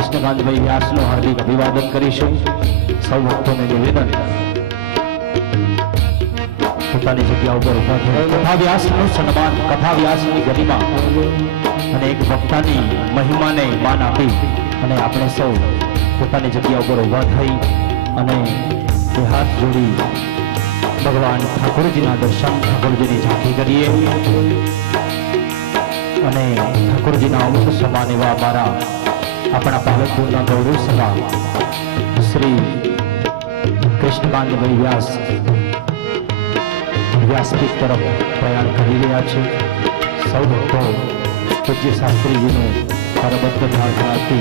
कृष्णकांतभाई व्यासનું हार्दिक अभिवादन કરીશું। સૌ ભક્તોને નિવેદન પોતાની જગ્યા ઉપર ઊભા થઈ કથા વ્યાસનું સન્માન, કથા વ્યાસની ગરિમા અને એક વક્તાની મહિમાને માન આપી અને આપણે સૌ પોતાની જગ્યા ઉપર ઊભા થઈ અને બે હાથ જોડી ભગવાન ઠાકોરજીના દર્શન, ઠાકોરજીની ઝાંખી કરીએ અને ઠાકોરજીના અમૃત સમાન એવા અમારા अपना पालनपुरना गौरव सभा श्री कृष्णकांतभाई व्यास व्यासपीठ तरफ प्रयाण कर रहा है। सौ भक्तों पूज्य शास्त्री जी ने परबद्ध प्रार्थना की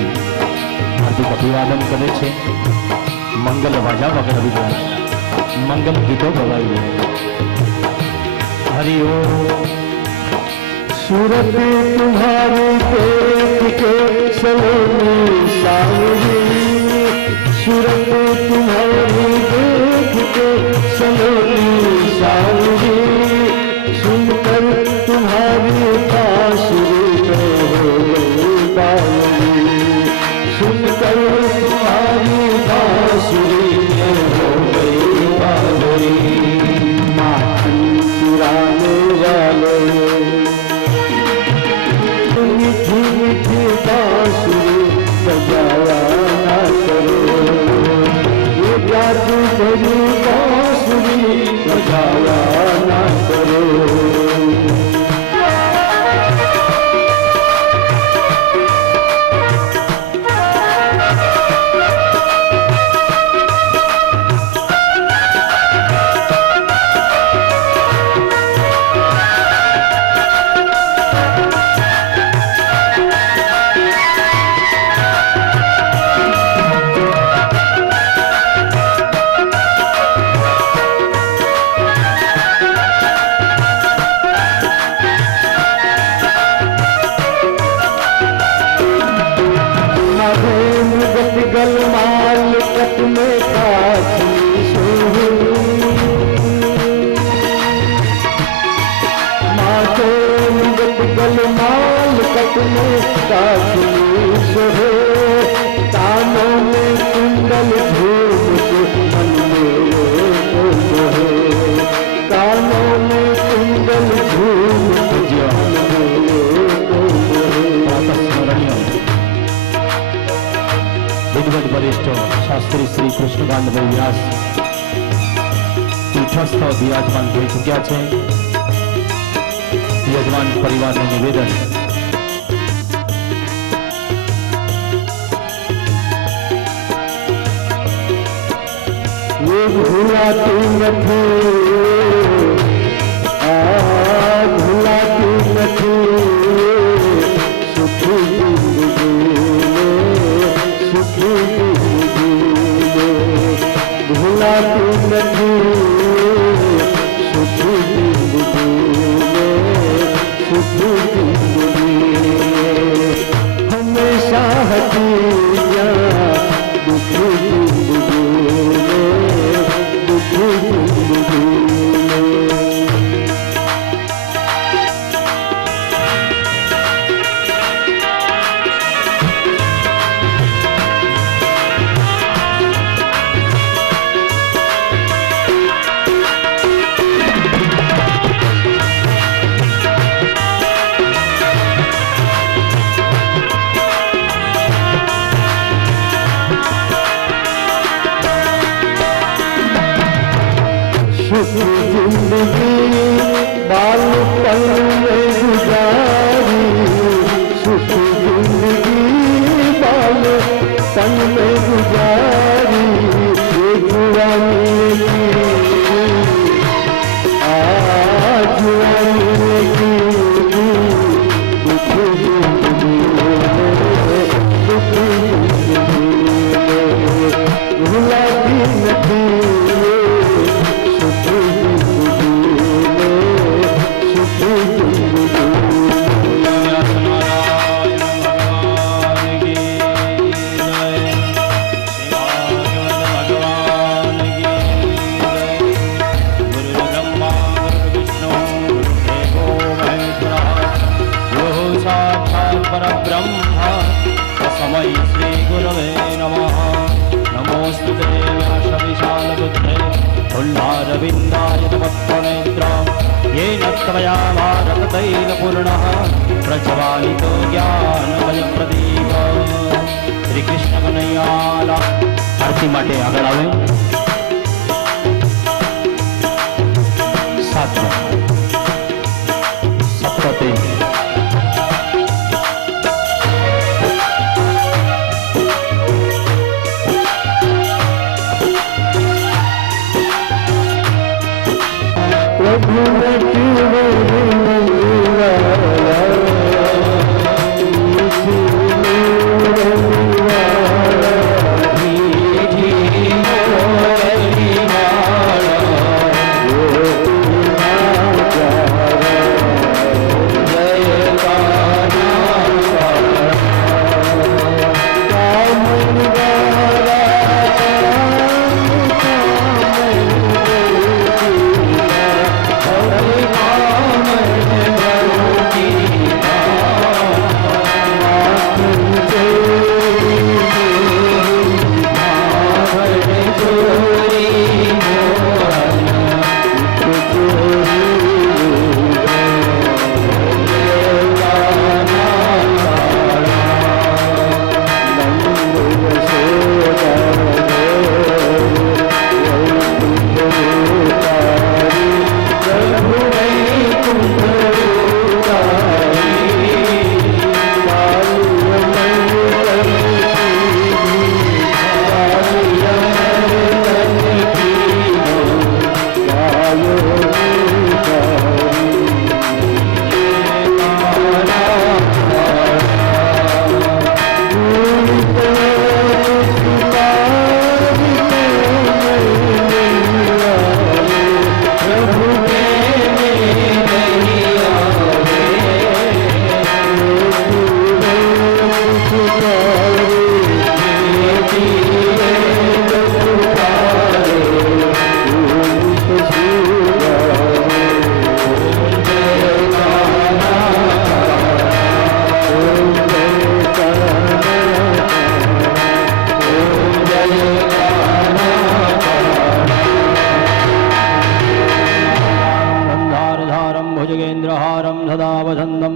हार्दिक अभिवादन करे छे। मंगल वाजा वगैरह भी गाय, मंगल गीतों गवाई। हरि ओम। सूरत तुम्हारी देख के सलोनी सावरी, सूरत तुम्हारी देख के सलोनी सावरी, सुनकर तुम्हारी बांसुरी में हो गई बावरी, सुनकर तुम्हारी बांसुरी में हो गई बावरी। माखन चुराने वाले मीठी मीठी बांसुरी बजाया ना करो, ये जादू भरी बांसुरी बजाया ना करो। गलमाल कट में काठी माथे मुगत गलमाल कट में काठी सोहे, कानों में कुंडल झूम के मन में सोहे, कानों में कुंडल झूम के विद्वत वरिष्ठ शास्त्री श्री कृष्णकांतभाई व्यास पीठस्थ विराजमान हो चुक्या है। यजमान परिवार ने निवेदन ये भूलाती नहीं, भूलाती नहीं सुखी भूलाती नहीं सुखी सुखी हमेशा हथिया दुखी दुखी जिंदगी बालपन में गुजारी, सुखी जिंदगी बालपन में गुजारी, ये जुआनी की जुआनी की दुखी जिंदगी दुखी जिंदगी भुलाती नहीं तस्मै श्रीगुरवे नमः। नमोऽस्तु ते व्यासविशालबुद्धे तुल्लारविन्दाय तमत्वनेत्र येन त्वया भारततैलपूर्णः प्रज्वालितो ज्ञानमयप्रदीप। श्री कृष्ण कन्हैया आरती માટે આગળ આવે સાતમા સપ્તતે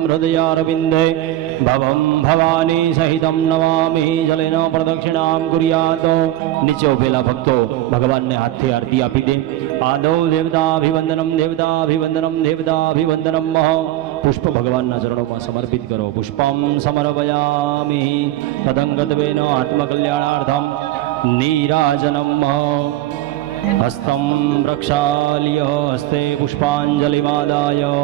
हृदयारविन्दे भवं भवानी सहितं नमामि। जलेन प्रदक्षिणां कुर्यात्। નીચે ઉભેલા ભક્તો ભગવાનને હાથથી આરતી આપી દે। આદૌ દેવતાભિવંદનમ દેવતાભિવંદનમ દેવતાભિવંદનમ। પુષ્પ ભગવાનના ચરણોમાં સમર્પિત કરો। પુષ્પમ સમર્પયામિ તદંગતવેન આત્મકલ્યાણાર્થમ નીરાજનમ। હસ્તમ પ્રક્ષાલ્ય હસ્તે પુષ્પાંજલિમાદાય।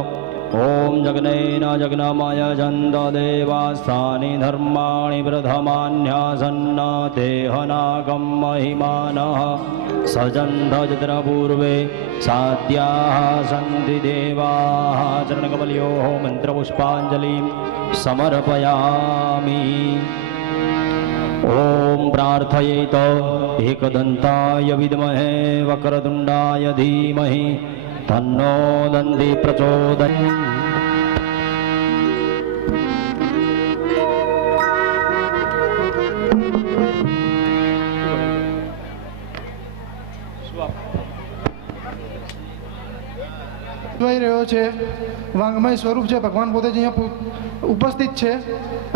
ओम जगनेन जगनमय जन्त देवास्थानि धर्माणि प्रथमान्यासन्न देहनागं महिमानः सजन्त पूर्वे साध्याः सन्ति देवाः। चरणकमलयोः मन्त्रपुष्पाञ्जलिं समर्पयामि। ओम प्रार्थयेत एकदन्ताय विद्महे वक्रतुण्डाय धीमहि तन्नो दन्ति प्रचोदयात्। રહ્યો છે વાંગમય સ્વરૂપ છે ભગવાન પોતે જ અહીંયા ઉપસ્થિત છે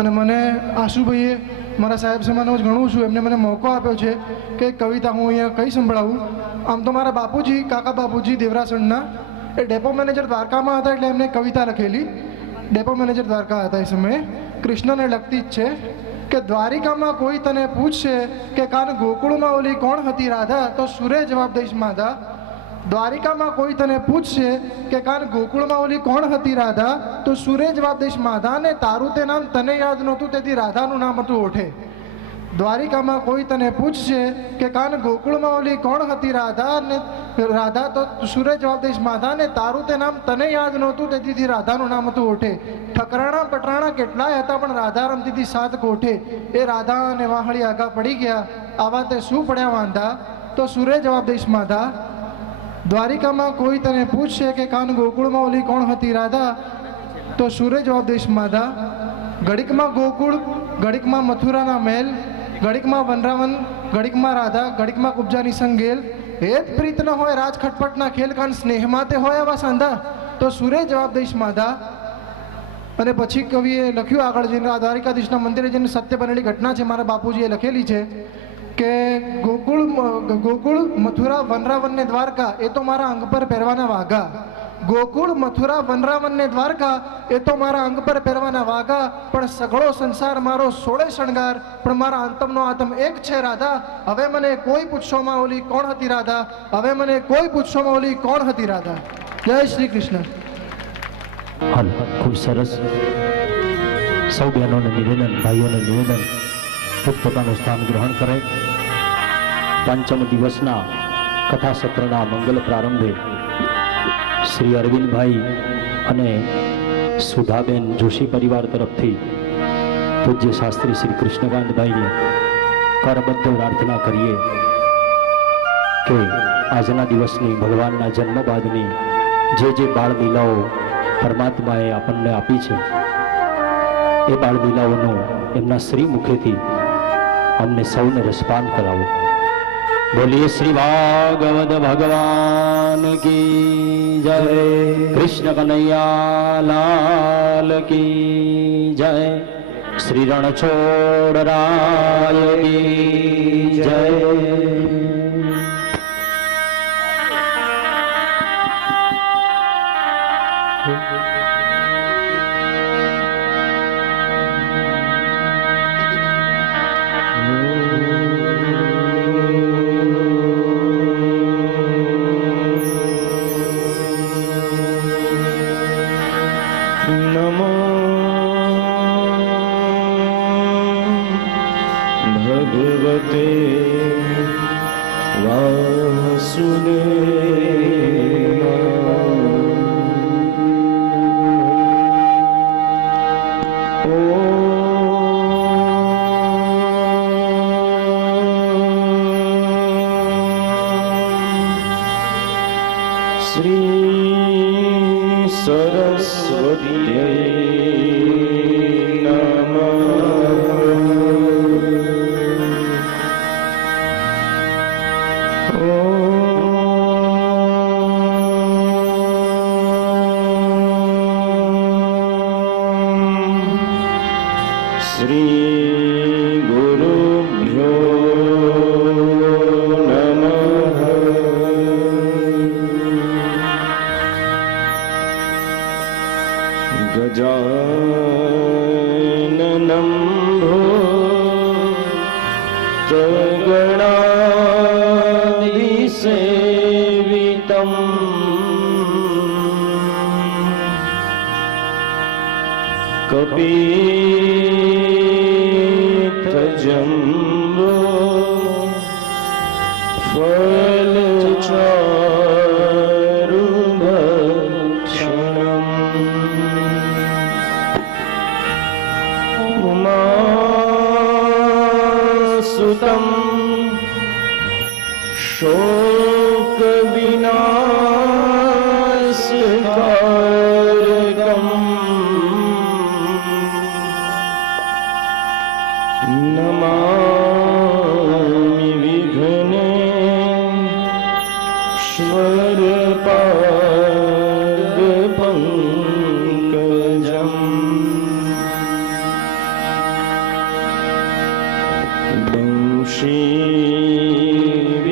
અને મને આશુભાઈએ મારા સાહેબ સમાન જ ગણું છું એમને મને મોકો આપ્યો છે કે કવિતા હું અહીંયા કઈ સંભળાવું। આમ તો મારા બાપુજી કાકા બાપુજી દેવરાસણના એ ડેપો મેનેજર દ્વારકામાં હતા એટલે એમને કવિતા લખેલી। ડેપો મેનેજર દ્વારકા હતા એ સમયે કૃષ્ણને લગતી જ છે કે દ્વારિકામાં કોઈ તને પૂછશે કે કાન ગોકુળમાં ઓલી કોણ હતી રાધા તો સુરે જવાબ દઈશ માધા। દ્વારિકામાં કોઈ તને પૂછશે કે કાન ગોકુળમાં ઓલી કોણ હતી રાધા તો સુરે જવાબ દઈશ માધા ને તારું તે નામ તને યાદ નહોતું તેથી રાધાનું નામ હતું ઓઠે। દ્વારિકામાં કોઈ તને પૂછશે કે કાન ગોકુળમાં ઓલી કોણ હતી રાધા ને રાધા તો સુરે જવાબ દઈશ માધા ને તારું તે નામ તને યાદ નહોતું તેથી રાધાનું નામ હતું ઓઠે। ઠકરાણા પટરાણા કેટલાય હતા પણ રાધા રમતી હતી સાત કોઠે। એ રાધા અને વાહળી આગા પડી ગયા આવા તે શું પડ્યા વાંધા તો સુરે જવાબ દઈશ માધા। દ્વારિકામાં કોઈ તને પૂછશે કે કાન ગોકુળમાં ઓલી કોણ હતી રાધા તો સુરે જવાબ દઈશ માધા। ઘડીકમાં ગોકુળ, ઘડીકમાં મથુરાના મહેલ, ઘડીકમાં વનરાવન, ઘડીકમાં રાધા, ઘડીકમાં કુબજાની સંગેલ. એ જ પ્રીત ન હોય રાજ ખટપટના ખેલ, કાન સ્નેહમાં તે હોય આવા સાંધા, તો સુરે જવાબ દઈશ માધા. અને પછી કવિએ લખ્યું આગળ જઈને, આ દ્વારિકાધીશના મંદિરે જઈને સત્ય બનેલી ઘટના છે, મારા બાપુજીએ લખેલી છે કે ગોકુળ મથુરા વનરાવન ને દ્વારકા એ તો મારા અંગ પર પહેરવાના વાઘા. ગોકુળ મથુરા વનરાવન ને દ્વારકા એ તો મારા અંગ પર પહેરવાના વાઘા, પણ સઘળો સંસાર મારો સોળે શણગાર, પણ મારા અંતમનો આતમ એક છે રાધા. હવે મને કોઈ પૂછશોમાં ઓલી કોણ હતી રાધા, હવે મને કોઈ પૂછશોમાં ઓલી કોણ હતી રાધા. જય શ્રી કૃષ્ણ. હાલ ખૂબ સરસ. સૌ બહેનોને નિવેદન, ભાઈઓને નિવેદન, પોતપોતાનું સ્થાન ગ્રહણ કરે. પંચમ દિવસના કથા સત્રના મંગલ પ્રારંભે શ્રી અરવિંદભાઈ અને સુધાબેન જોશી પરિવાર તરફથી પૂજ્ય શાસ્ત્રી શ્રી કૃષ્ણકાંતભાઈને કરબદ્ધ પ્રાર્થના કરીએ કે આજના દિવસની ભગવાનના જન્મ બાદની જે બાળ લીલાઓ પરમાત્માએ આપણને આપી છે, એ બાળ લીલાઓનું એમના શ્રી મુખેથી અમને સૌને રસપાન કરાવો. બોલીએ શ્રી ભાગવત ભગવાન કી જય, કૃષ્ણ કનૈયા લાલ કી જય, શ્રી રણછોડ રાય કી જય. भगवते श्री सरस्वती श्री गुरुभ्यो नमः। गजाननं भूतगणाधिसेवितम् कपीतजम्बो फलचारुभक्षणम् उमासुतं शोकविनाशकारकम् नमामि विघ्नेश्वरपादपङ्कजम् वंशी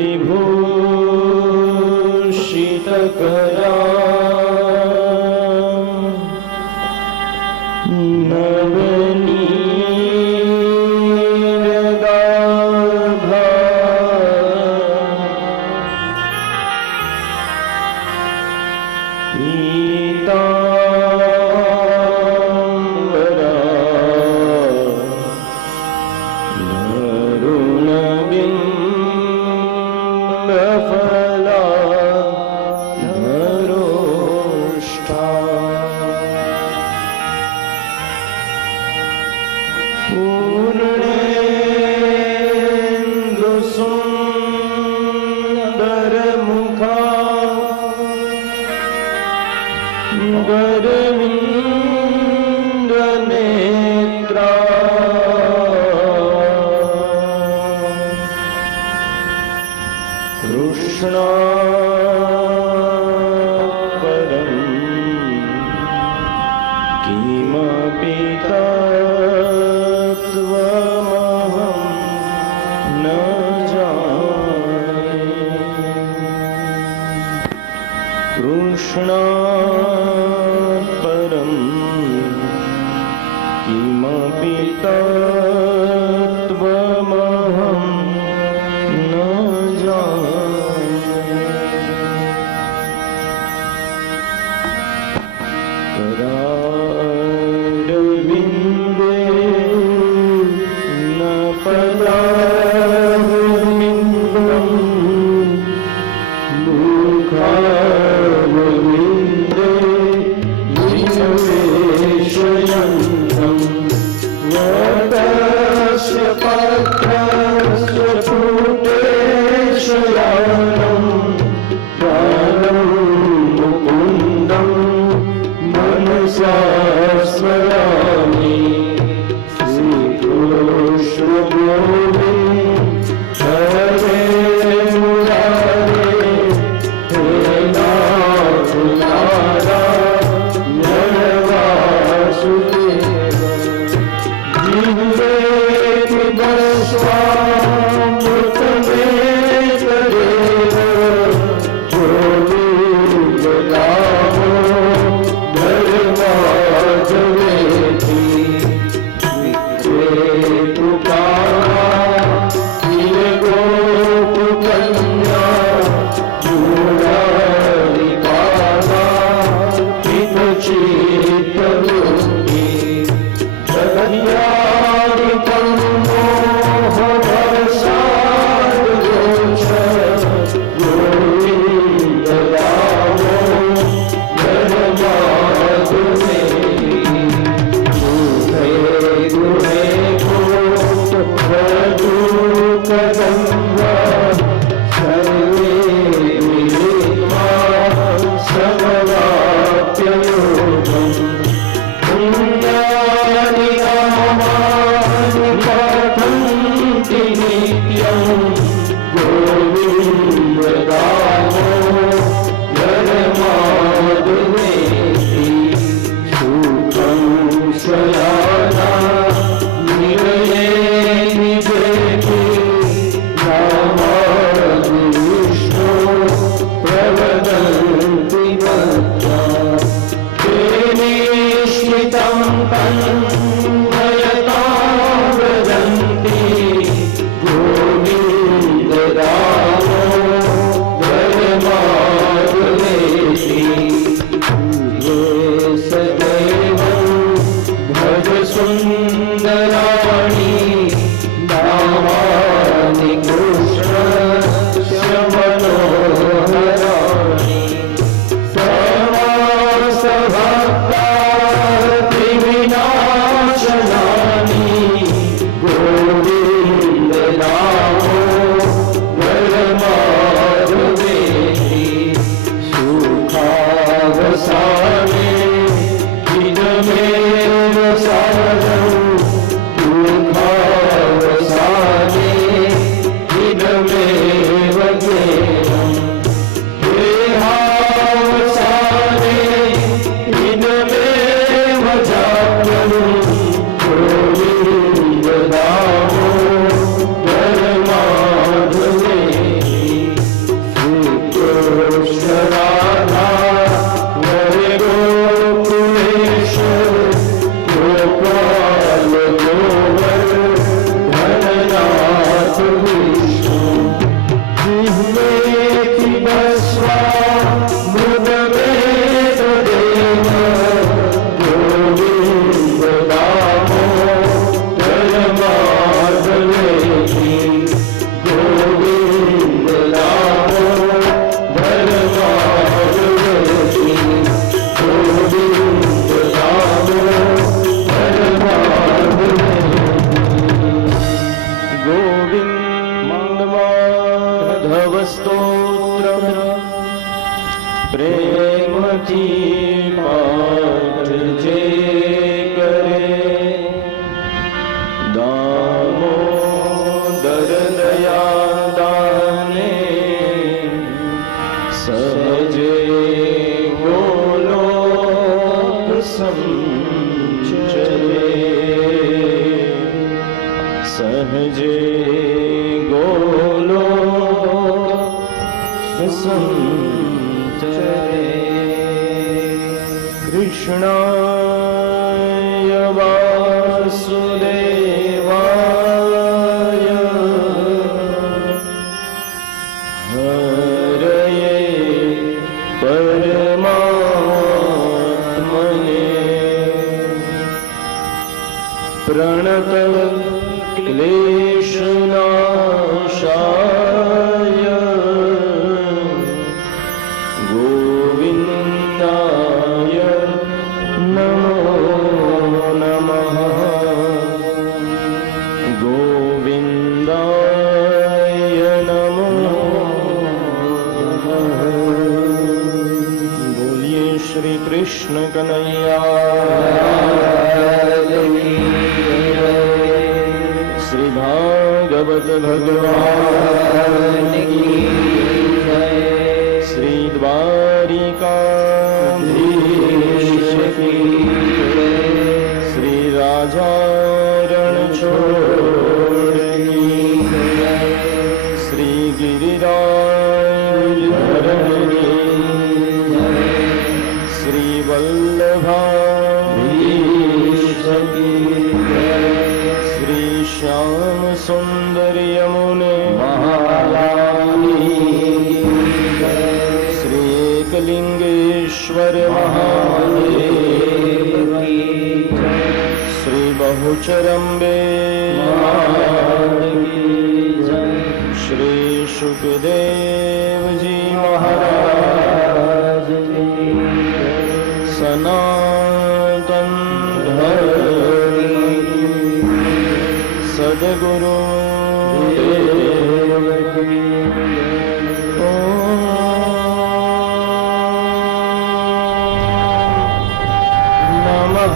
विभूषितकरा नवनीरदाभा पीताम्बरा वरुणबिम्बफला धरोष्ठा पूर्णेन्दुसुन्दरमुखा गरविन्दनेत्रा कृष्ण गोविंद हरे मुरारे हे नाथ नारायण वासुदेव जिह्वेति बस्वामृत में करेव जो जगावो धर्माजवेति भागवत भगवान की जय। श्री द्वारिकाधीश की जय। श्री राजा रणछोड़ की जय। श्री गिरिराज धरण की जय। श्री वल्लभाधीश की जय। श्री श्याम सुंदर यमुने महारानी श्री एकलिंगेश्वर महादेव की जय। श्री बहुचरम्बे की जय। श्री सुखदेव जी महाराज की जय। सनातन धर्म सद्गुरु देव की नमः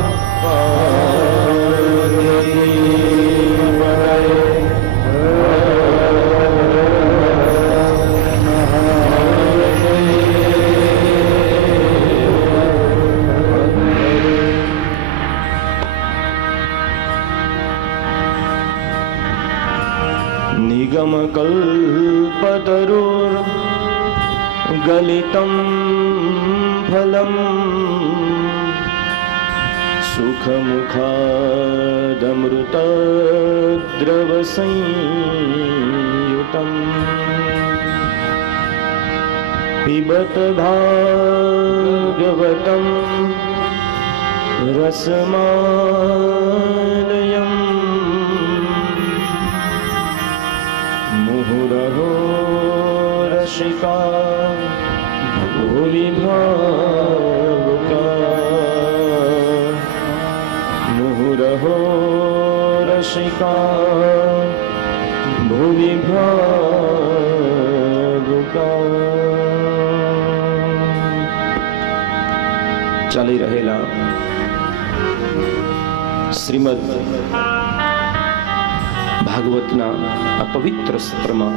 निगमकल्पतरुर्गलितं फलम् सुखमुखादमृतद्रवसंयुतम् पिबत भागवतं रसमालयम् मुहुरहो रसिका भुवि भावुका। मुहुरहो रसिका भुवि भावुका। ચાલી રહેલા શ્રીમદ ભાગવતના આ પવિત્ર સત્રમાં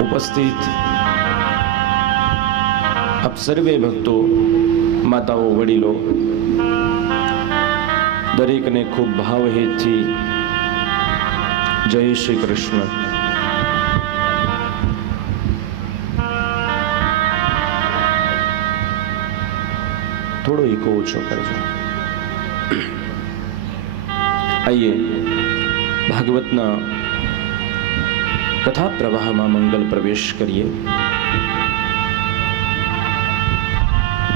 ઉપસ્થિત આપ સર્વે ભક્તો, માતાઓ, વડીલો, દરેકને ખૂબ ભાવહેતથી જય શ્રી કૃષ્ણ. થોડો ઇકો ઓછો કરજો. આइए ભાગવતના કથા પ્રવાહમાં મંગલ પ્રવેશ કરીએ.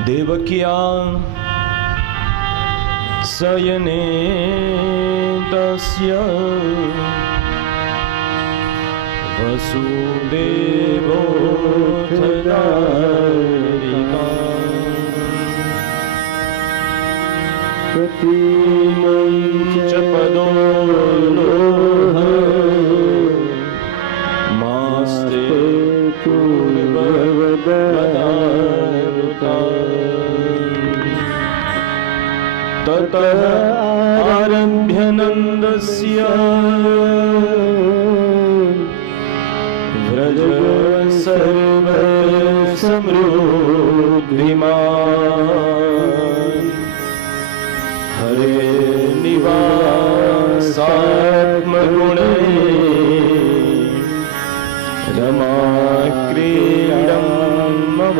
દેવક્યા શયને તસ્ય વસુદેવોથરારિકા प्रतिमंच पदो लोह मास्ते पूर्ववदारुका ततः आरभ्य नन्दस्य व्रज सर्व समृद्धिमान् हरे निवासात्मगुणे रमा क्रीडं मम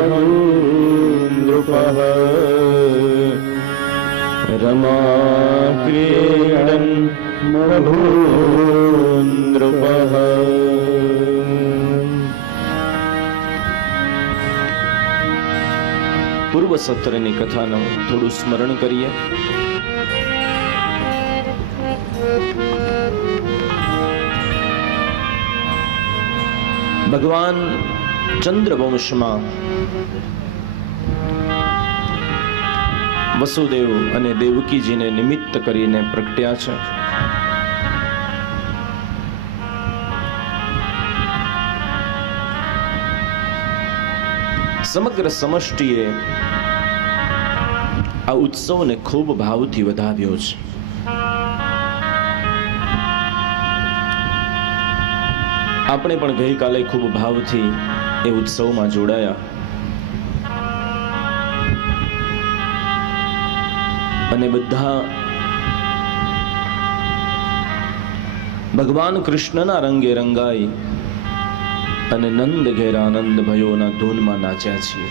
नृपः रमा क्रीडन् मम नृपः. પૂર્વ સત્રની કથાનું થોડું સ્મરણ કરીએ. ભગવાન ચંદ્રવંશમાં વસુદેવ અને દેવકીજીને નિમિત્ત કરીને પ્રગટ્યા છે. સમગ્ર સમષ્ટિએ આ ઉત્સવને ખૂબ ભાવથી વધાવ્યો છે. આપણે પણ ગઈકાલે ખૂબ ભાવથી એ ઉત્સવમાં જોડાયા અને બધા ભગવાન કૃષ્ણના રંગે રંગાઈ અને નંદ ઘેર આનંદ ભયોના ધૂનમાં નાચ્યા છીએ.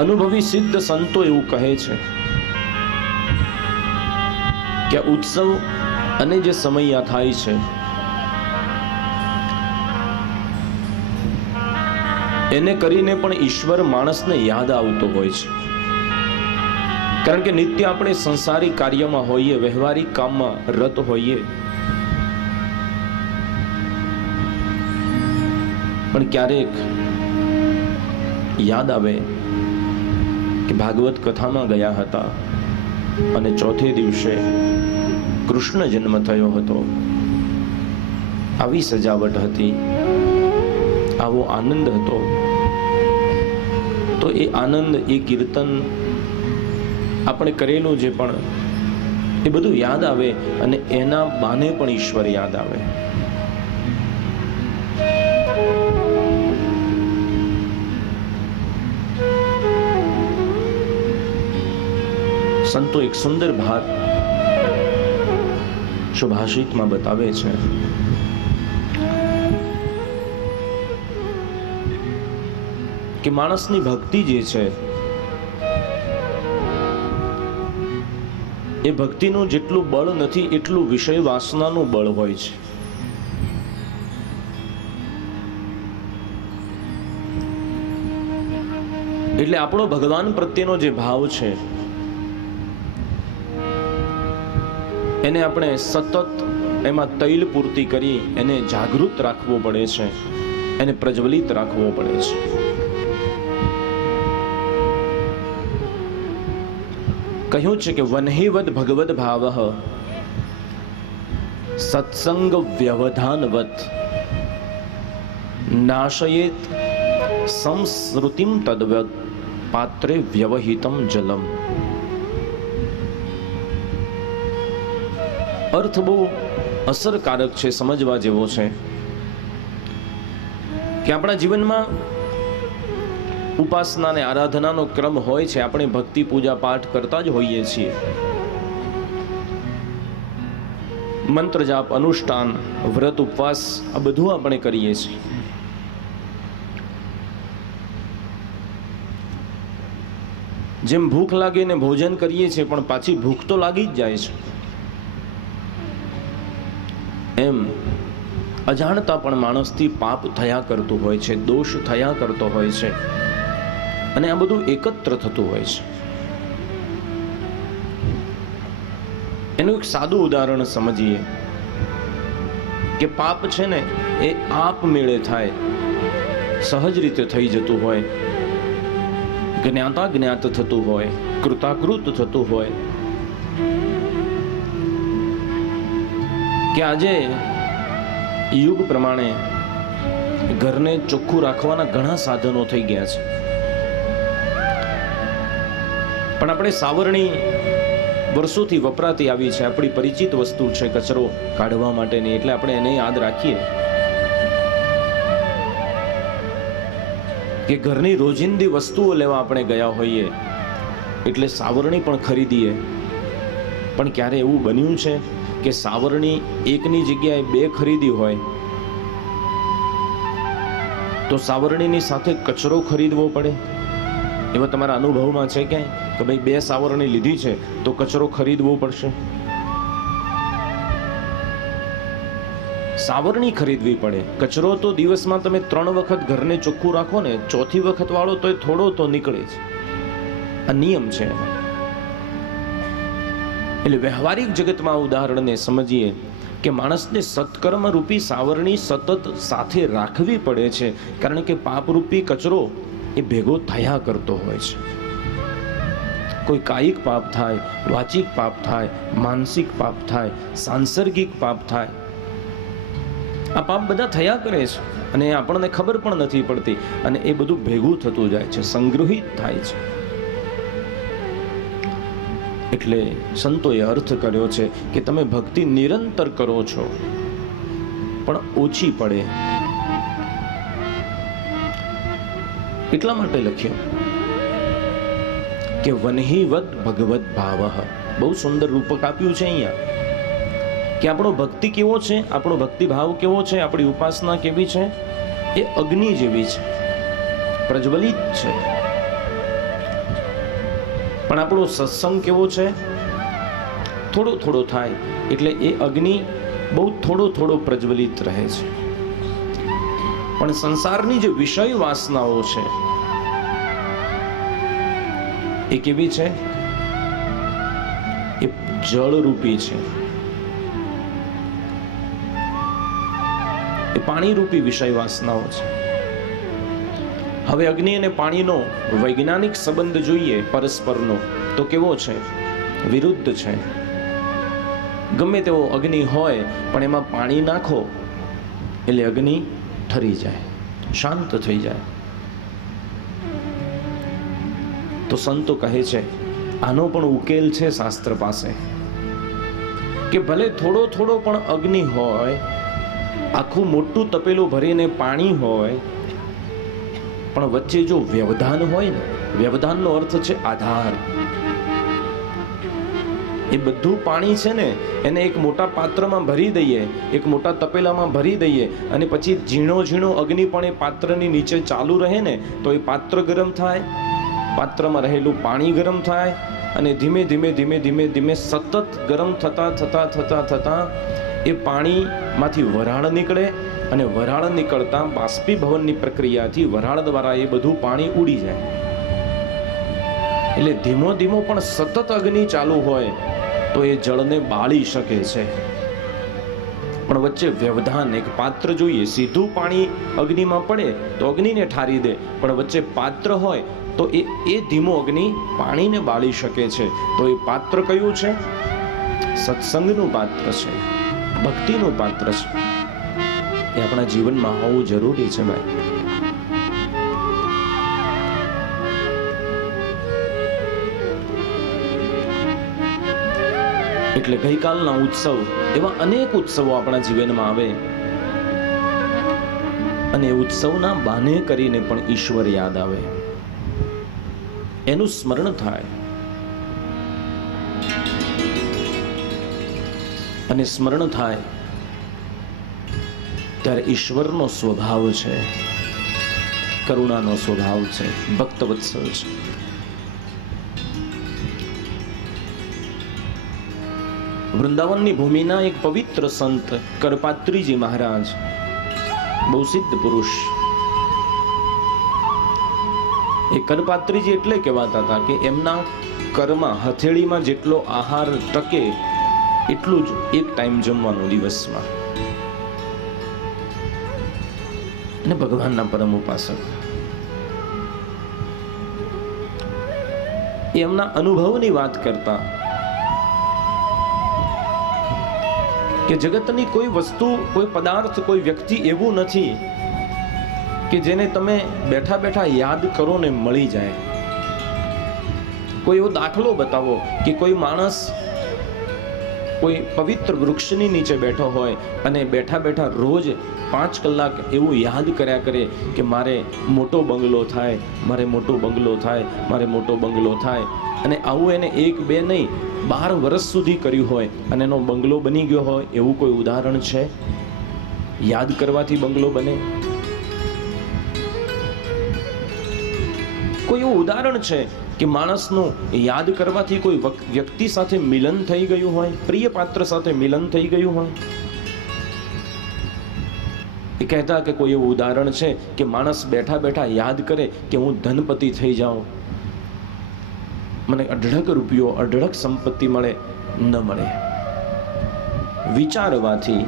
અનુભવી સિદ્ધ સંતો એવું કહે છે કે ઉત્સવ અને જે સમય થાય છે એને કરીને પણ ઈશ્વર માણસને યાદ આવતો હોય છે. કારણ કે નિત્ય આપણે સંસારી કાર્યમાં હોઈએ, વ્યવહારિક કામમાં રત હોઈએ, પણ ક્યારેક યાદ આવે કે ભાગવત કથામાં ગયા હતા અને ચોથે દિવસે કૃષ્ણ જન્મ થયો હતો. આવી સજાવટ હતી, આવો આનંદ હતો. તો એ આનંદ, એ કીર્તન, આપણે કરેલું જે પણ એ બધું યાદ આવે અને એના બાને પણ ઈશ્વર યાદ આવે. સંતો એક સુંદર ભાત સુભાષિતમાં બતાવે છે કે માણસની ભક્તિ જે છે એ ભક્તિનું જેટલું બળ નથી એટલું વિષય વાસનાનું બળ હોય છે. એટલે આપણો ભગવાન પ્રત્યેનો જે ભાવ છે એને આપણે સતત એમાં તૈલ પૂર્તિ કરી એને જાગૃત રાખવો પડે છે, એને પ્રજ્વલિત રાખવો પડે છે. કહ્યું છે કે વન્હિવદ ભગવદ ભાવઃ સત્સંગ વ્યવધાનવત નાશયેત સંસ્મૃતિમ તદ્વત પાત્રે વ્યવહિતમ જલમ. અર્થ બહુ અસરકારક છે, સમજવા જેવો છે કે આપણા જીવનમાં ઉપાસના અને આરાધનાનો ક્રમ હોય છે. આપણે ભક્તિ પૂજા પાઠ કરતા જ હોઈએ છીએ. મંત્ર જાપ, અનુષ્ઠાન, વ્રત, ઉપવાસ આ બધું આપણે કરીએ છીએ. જેમ ભૂખ લાગીને ભોજન કરીએ છીએ પણ પાછી ભૂખ તો લાગી જ જાય છે, એમ અજાણતા પણ માણસથી પાપ થયા કરતું હોય છે, દોષ થયા કરતો હોય છે અને આ બધું એકત્ર થતું હોય છે. એનું એક સાદું ઉદાહરણ સમજીએ કે પાપ છે ને એ આપમેળે થાય, સહજ રીતે થઈ જતું હોય, જ્ઞાતા જ્ઞાત થતું હોય, કૃતાકૃત થતું હોય. કે આજે યુગ પ્રમાણે ઘરને ચોખ્ખું રાખવાના ઘણા સાધનો થઈ ગયા છે, પણ આપણે સાવરણી વર્ષોથી વપરાતી આવી છે, આપણી પરિચિત વસ્તુ છે કચરો કાઢવા માટેની, એટલે આપણે એને યાદ રાખીએ કે ઘરની રોજિંદી વસ્તુઓ લેવા આપણે ગયા હોઈએ એટલે સાવરણી પણ ખરીદીએ. પણ ક્યારે એવું બન્યું છે કે સાવરણી એકની જગ્યાએ બે ખરીદી હોય તો સાવરણીની સાથે કચરો ખરીદવો પડે? એવા તમારા અનુભવમાં છે ક્યાંય કે ભાઈ બે સાવરણી લીધી છે તો કચરો ખરીદવો પડશે? સાવરણી ખરીદવી પડે. કચરો તો દિવસમાં તમે 3 વખત ઘરને ચોખ્ખું રાખો ને, ચોથી વખત વાળો તો થોડો તો નીકળે જ. આ નિયમ છે. એટલે વ્યવહારિક જગતમાં ઉદાહરણને સમજીએ કે માણસને સત્કર્મ રૂપી સાવરણી સતત સાથે રાખવી પડે છે, કારણ કે પાપરૂપી કચરો એ ભેગો થયા કરતો હોય છે. કોઈ કાયિક પાપ થાય, વાચિક પાપ થાય, માનસિક પાપ થાય, સાંસર્ગિક પાપ થાય. આ પાપ બધા થયા કરે છે અને આપણને ખબર પણ નથી પડતી, અને એ બધું ભેગું થતું જાય છે, સંગ્રહિત થાય છે. એટલે સંતોએ અર્થ કર્યો છે કે તમે ભક્તિ નિરંતર કરો છો પણ ઓછી પડે, એટલા માટે લખ્યું કે વનહીવત ભગવત ભાવ. બહુ સુંદર રૂપક આપ્યું છે અહીંયા કે આપણો ભક્તિ કેવો છે, આપણો ભક્તિ ભાવ કેવો છે, આપણી ઉપાસના કેવી છે, એ અગ્નિ જેવી છે, પ્રજ્વલિત છે. પણ આપણો સત્સંગ કેવો છે, થોડો થોડો થાય એટલે એ અગ્નિ બહુ થોડો થોડો પ્રજ્વલિત રહે છે. પણ સંસારની જે વિષય વાસનાઓ છે એ કેવી છે, એ જળરૂપી છે, એ પાણીરૂપી વિષય વાસનાઓ છે. હવે અગ્નિ અને પાણીનો વૈજ્ઞાનિક સંબંધ જોઈએ પરસ્પરનો તો કેવો છે, વિરુદ્ધ છે. ગમે તેવો અગ્નિ હોય પણ એમાં પાણી નાખો એટલે અગ્નિ ઠરી જાય, શાંત થઈ જાય. તો સંતો કહે છે આનો પણ ઉકેલ છે શાસ્ત્ર પાસે કે ભલે થોડો થોડો પણ અગ્નિ હોય, આખું મોટું તપેલું ભરીને પાણી હોય, પણ વચ્ચે જો વ્યવધાન હોય ને, વ્યવધાનનો અર્થ છે આધાર. એ બધું પાણી છે ને એને એક મોટા પાત્રમાં ભરી દઈએ, એક મોટા તપેલામાં ભરી દઈએ અને પછી ઝીણો ઝીણો અગ્નિ પણ એ પાત્રની નીચે ચાલુ રહે ને તો એ પાત્ર ગરમ થાય, પાત્રમાં રહેલું પાણી ગરમ થાય અને ધીમે ધીમે ધીમે ધીમે ધીમે સતત ગરમ થતા થતા થતા થતા એ પાણીમાંથી વરાળ નીકળે અને વરાળ નીકળતા બાષ્પીભવનની પ્રક્રિયાથી વરાળ દ્વારા એ બધું પાણી ઉડી જાય. એટલે ધીમો ધીમો પણ સતત અગ્નિ ચાલુ હોય તો એ જળને બાળી શકે છે. પણ વચ્ચે વ્યવધાન, એક પાત્ર જોઈએ. સીધું પાણી અગ્નિમાં પડે તો અગ્નિને ઠારી દે, પણ વચ્ચે પાત્ર હોય તો એ ધીમો અગ્નિ પાણીને બાળી શકે છે. તો એ પાત્ર કયું છે? સત્સંગનું પાત્ર છે, ભક્તિનું પાત્ર છે. એ આપણા જીવનમાં હોવું જરૂરી છે ભાઈ. એટલે ગઈકાલના ઉત્સવ, એવા અનેક ઉત્સવો આપણા જીવનમાં આવે અને ઉત્સવના બહાને કરીને પણ ઈશ્વર યાદ આવે, એનું સ્મરણ થાય. અને સ્મરણ થાય ત્યારે ઈશ્વરનો સ્વભાવ છે, કરુણાનો સ્વભાવ છે, ભક્તવત્સલ છે. વૃંદાવનની ભૂમિના એક પવિત્ર સંત કરપાત્રીજી મહારાજ, બહુ સિદ્ધ પુરુષ. એ કરપાત્રીજી એટલે કહેવાતા હતા કે એમના કરમાં, હથેળીમાં જેટલો આહાર ટકે એટલું જ એક ટાઈમ જમવાનું દિવસમાં. અને ભગવાનના પરમ ઉપાસક. એમના અનુભવની વાત કરતા કે જગતની કોઈ વસ્તુ, કોઈ પદાર્થ, કોઈ વ્યક્તિ એવું નથી કે જેને તમે બેઠા બેઠા યાદ કરો ને મળી જાય. કોઈ એવો દાખલો બતાવો કે કોઈ માણસ કોઈ પવિત્ર વૃક્ષની નીચે બેઠો હોય અને બેઠા બેઠા રોજ 5 કલાક એવું યાદ કર્યા કરે કે મારે મોટો બંગલો થાય, મારે મોટો બંગલો થાય, મારે મોટો બંગલો થાય. અને આવું એને 1, 2 નહીં 12 વર્ષ સુધી કર્યું હોય અને એનો બંગલો બની ગયો હોય, એવું કોઈ ઉદાહરણ છે? યાદ કરવાથી બંગલો બને? કોઈ એવું ઉદાહરણ છે કે માણસનું યાદ કરવાથી કોઈ વ્યક્તિ સાથે મિલન થઈ ગયું હોય, પ્રિય પાત્ર સાથે મિલન થઈ ગયું હોય? એ કહેતા કે કોઈ એવું ઉદાહરણ છે કે માણસ બેઠા બેઠા યાદ કરે કે હું ધનપતિ થઈ જાઉં, મને અઢળક રૂપિયો, અઢળક સંપત્તિ મળે, ન મળે. વિચારવાથી,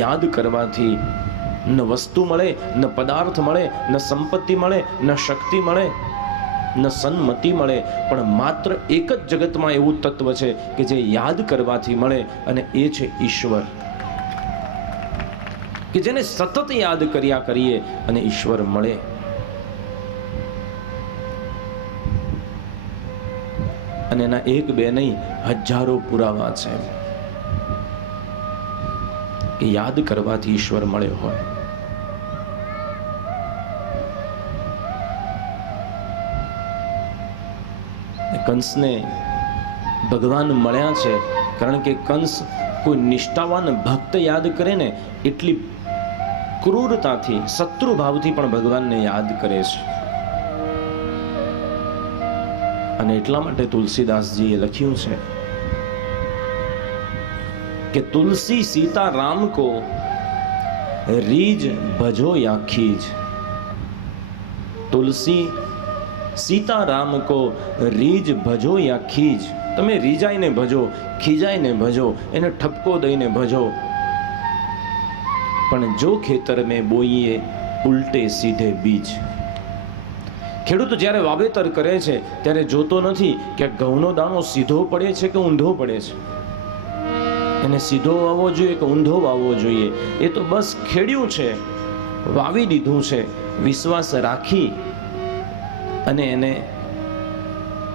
યાદ કરવાથી ન વસ્તુ મળે, ન પદાર્થ મળે, ન સંપત્તિ મળે, ન શક્તિ મળે, ન સન્મતિ મળે, પણ માત્ર એક જ જગતમાં એવું તત્વ છે કે જે યાદ કરવાથી મળે અને એ છે ઈશ્વર. કે જેને સતત યાદ કર્યા કરીએ અને ઈશ્વર મળે. અને એના એક બે નહીં, હજારો પુરાવા છે કે યાદ કરવાથી ઈશ્વર મળ્યો હોય. કંસને ભગવાન મળ્યા છે કારણ કે કંસ કોઈ નિષ્ઠાવાન ભક્ત યાદ કરે ને એટલી ક્રૂરતાથી, શત્રુ ભાવથી પણ ભગવાનને યાદ કરે છે. અને એટલા માટે તુલસીદાસજીએ લખ્યું છે કે તુલસી સીતા રામ કો રીજ ભજો યા ખીજ. તુલસી સીતા રામ કો રીજ ભજો યા ખીજ. તમે રીજાઈને ભજો, ખીજાઈને ભજો, એને ઠપકો દઈને ભજો, પણ જો ખેતર મેં બોઈએ ઉલટે સીધે બીજ. ખેડૂત જ્યારે વાવેતર કરે છે ત્યારે જોતો નથી કે ઘઉંનો દાણો સીધો પડે છે કે ઊંધો પડે છે, એને સીધો વાવવો જોઈએ કે ઊંધો વાવવો જોઈએ. એ તો બસ ખેડ્યું છે, વાવી દીધું છે, વિશ્વાસ રાખી અને એને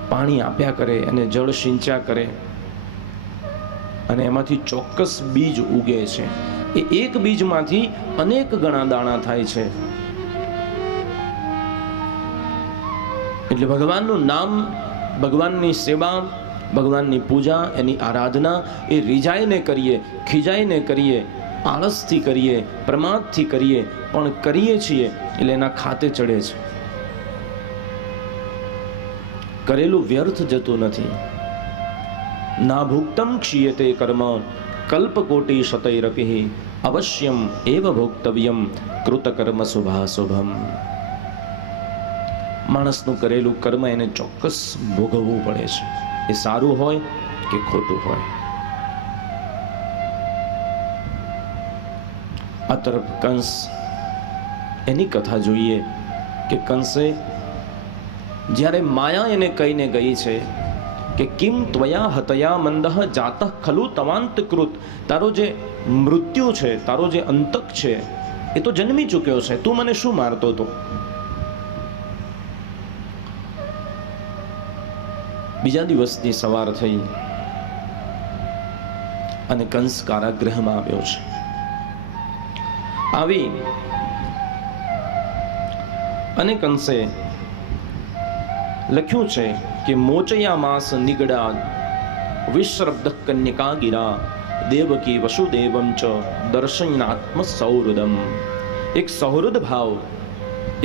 પાણી આપ્યા કરે, એને જળ સિંચ્યા કરે અને એમાંથી ચોક્કસ બીજ ઉગે છે. એ એક બીજમાંથી અનેક ગણા દાણા થાય છે. એટલે ભગવાનનું નામ, ભગવાનની સેવા, ભગવાનની પૂજા, એની આરાધના એ રીજાઈને કરીએ, ખીજાઈને કરીએ, આળસથી કરીએ, પ્રમાદથી કરીએ, પણ કરીએ છીએ એટલે એના ખાતે ચડે છે. કરેલું વ્યર્થ જતું નથી. ના ભુક્તમ ક્ષીયતે કર્મ કલ્પકોટી શતૈરપિ અવશ્યમ એવ ભોક્તવ્યમ કૃતકર્મ શુભાશુભમ. માણસનું કરેલું કર્મ એને ચોક્કસ ભોગવવું પડે છે, એ સારું હોય કે ખોટું હોય. આ તરફ કંસ, એની કથા જોઈએ કે કંસે જ્યારે માયા એને કહીને ગઈ છે કે કિમ ત્વયા હતયા મંદઃ જાતઃ ખલુ તવાંતકૃત. તારો જે મૃત્યુ છે, તારો જે અંતક છે એ તો જન્મી ચૂક્યો છે, તું મને શું મારતો હતો? બીજા દિવસની સવાર થઈ અને કંસ કારાગૃહમાં આવ્યો છે. આવી અને કંસે લખ્યું છે કે મોચયા માસ નિગડા વિશ્રબ્ધ કન્યકા ગિરા દેવકી વસુદેવમ ચ દર્શનાત્મ સૌહૃદમ. એક સૌહૃદ ભાવ,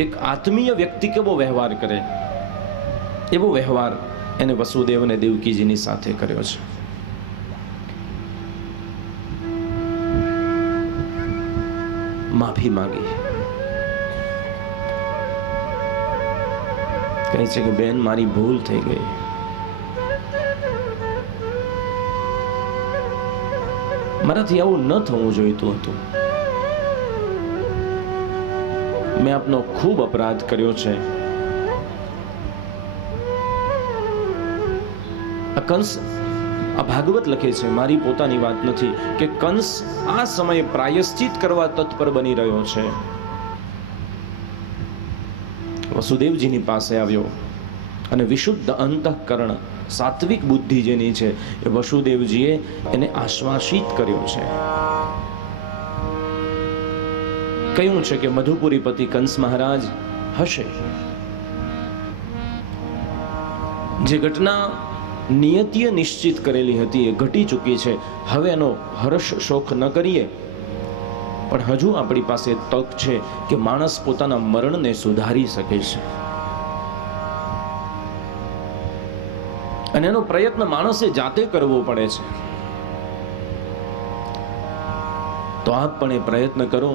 એક આત્મીય વ્યક્તિ કેવો વ્યવહાર કરે એવો વ્યવહાર એને વસુદેવ અને દેવકીજીની સાથે કર્યો છે. માફી માંગી, કહે છે કે બેન મારી ભૂલ થઈ ગઈ, મારાથી આવું ન થવું જોઈતું હતું, મેં આપનો ખૂબ અપરાધ કર્યો છે. કંસ, આ ભાગવત લખે છે, મારી પોતાની વાત નથી, કે કંસ આ સમયે પ્રાયશ્ચિત કરવા તત્પર બની રહ્યો છે. વસુદેવજીની પાસે આવ્યો અને વિશુદ્ધ અંતઃકરણ, સાત્વિક બુદ્ધિ જેની છે એ વસુદેવજીએ એને આશ્વાસિત કર્યો છે. કહ્યું છે કે મધુપુરીપતિ કંસ મહારાજ હશે. જે ઘટના નિયતિએ નિશ્ચિત કરેલી હતી એ ઘટી ચૂકી છે. હવે એનો હર્ષ શોક ન કરીએ, પણ હજુ આપણી પાસે તક છે કે માણસ પોતાના મરણને સુધારી શકે છે. અને એનો પ્રયત્ન માણસે જાતે કરવો પડે છે. તો આપ પણ એ પ્રયત્ન કરો,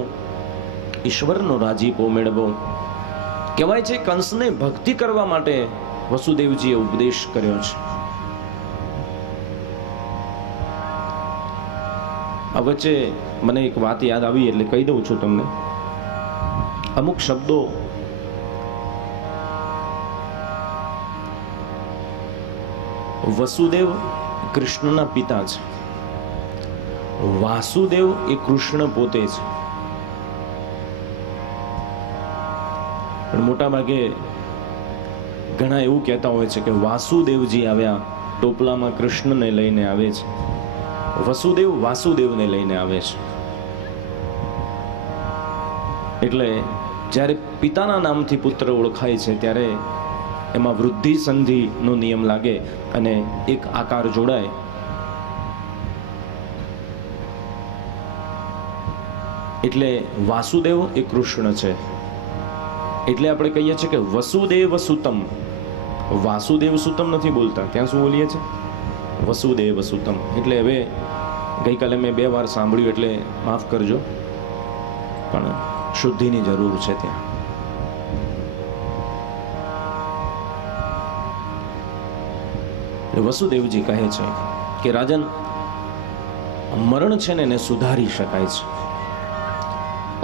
ઈશ્વરનો રાજીપો મેળવો. કહેવાય છે કંસને ભક્તિ કરવા માટે વસુદેવજીએ ઉપદેશ કર્યો છે. આ વચ્ચે મને એક વાત યાદ આવી એટલે કહી દઉં છું તમને. અમુક શબ્દો વસુદેવ કૃષ્ણના પિતા છે, વાસુદેવ એ કૃષ્ણ પોતે છે. પણ મોટા ભાગે ઘણા એવું કહેતા હોય છે કે વાસુદેવજી આવ્યા, ટોપલામાં કૃષ્ણને લઈને આવે છે, વસુદેવ વાસુદેવને લઈને આવે છે. એટલે જ્યારે પિતાના નામથી પુત્ર ઓળખાય છે ત્યારે એમાં વૃદ્ધિ સંધિનો નિયમ લાગે અને એક આકાર જોડાય. એટલે વાસુદેવ એ કૃષ્ણ છે. એટલે આપણે કહીએ છીએ કે વસુદેવ સુતમ. વાસુદેવ સુતમ નથી બોલતા, ત્યાં શું બોલીએ છીએ? વસુદેવ સુતમ. એટલે હવે ગઈકાલે મેં 2 વાર સાંભળ્યું એટલે માફ કરજો, પણ શુદ્ધિની જરૂર છે ત્યાં. વસુદેવજી કહે છે કે રાજન, મરણ છે ને એને સુધારી શકાય છે.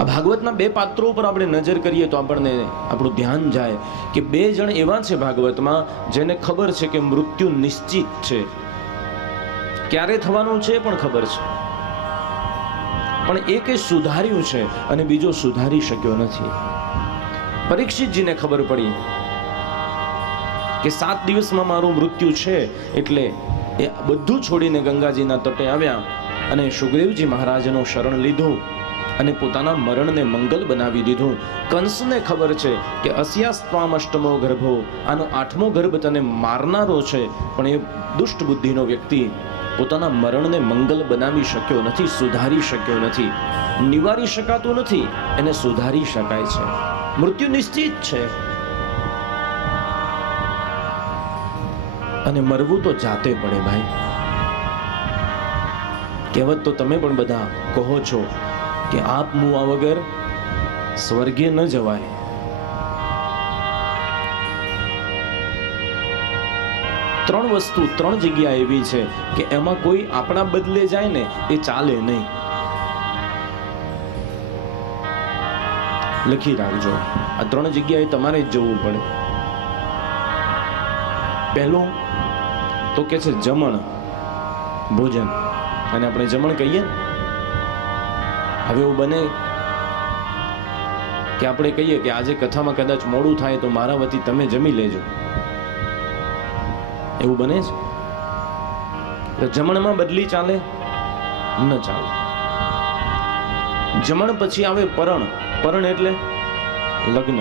આ ભાગવતના 2 પાત્રો ઉપર આપણે નજર કરીએ તો આપણને આપણું ધ્યાન જાય કે 2 જણ એવા છે ભાગવતમાં જેને ખબર છે કે મૃત્યુ નિશ્ચિત છે, ક્યારે થવાનું છે પણ ખબર છે, પણ એકે સુધાર્યું છે અને બીજો સુધારી શક્યો નથી. પરીક્ષિતજીને ખબર પડી કે 7 દિવસમાં મારું મૃત્યુ છે, એટલે એ બધું છોડીને ગંગાજીના તટે આવ્યા અને સુખદેવજી મહારાજનું શરણ લીધું અને પોતાના મરણને મંગલ બનાવી દીધું. કંસને ખબર છે કે અસ્યાસ્ત્વામ અષ્ટમો ગર્ભો, આનો 8મો ગર્ભ તને મારનારો છે, પણ એ દુષ્ટ બુદ્ધિનો વ્યક્તિ પોતાના મરણને મંગલ બનાવી શક્યો નથી, સુધારી શક્યો નથી. નિવારી શકાતું નથી, એને સુધારી શકાય છે. મૃત્યુ નિશ્ચિત છે અને મરવું તો જાતે પડે ભાઈ. કહેવત તો તમે પણ બધા કહો છો કે આપ મુવા વગર સ્વર્ગે ન જવાય. ત્રણ વસ્તુ 3 જગ્યા એવી છે કે એમાં કોઈ આપણા બદલે જાય ને એ ચાલે નહીં. લખી રાખજો, આ 3 જગ્યાએ તમારે જ જવું પડે. પહેલું તો કે છે જમણ, ભોજન, અને આપણે જમણ કહીએ ને. હવે એવું બને કે આપણે કહીએ કે આજે કથામાં કદાચ મોડું થાય તો મારા વતી તમે જમી લેજો, એવું બને છે? તો જમણમાં બદલી ચાલે? ન ચાલે. જમણ પછી આવે પરણ. પરણ એટલે લગ્ન.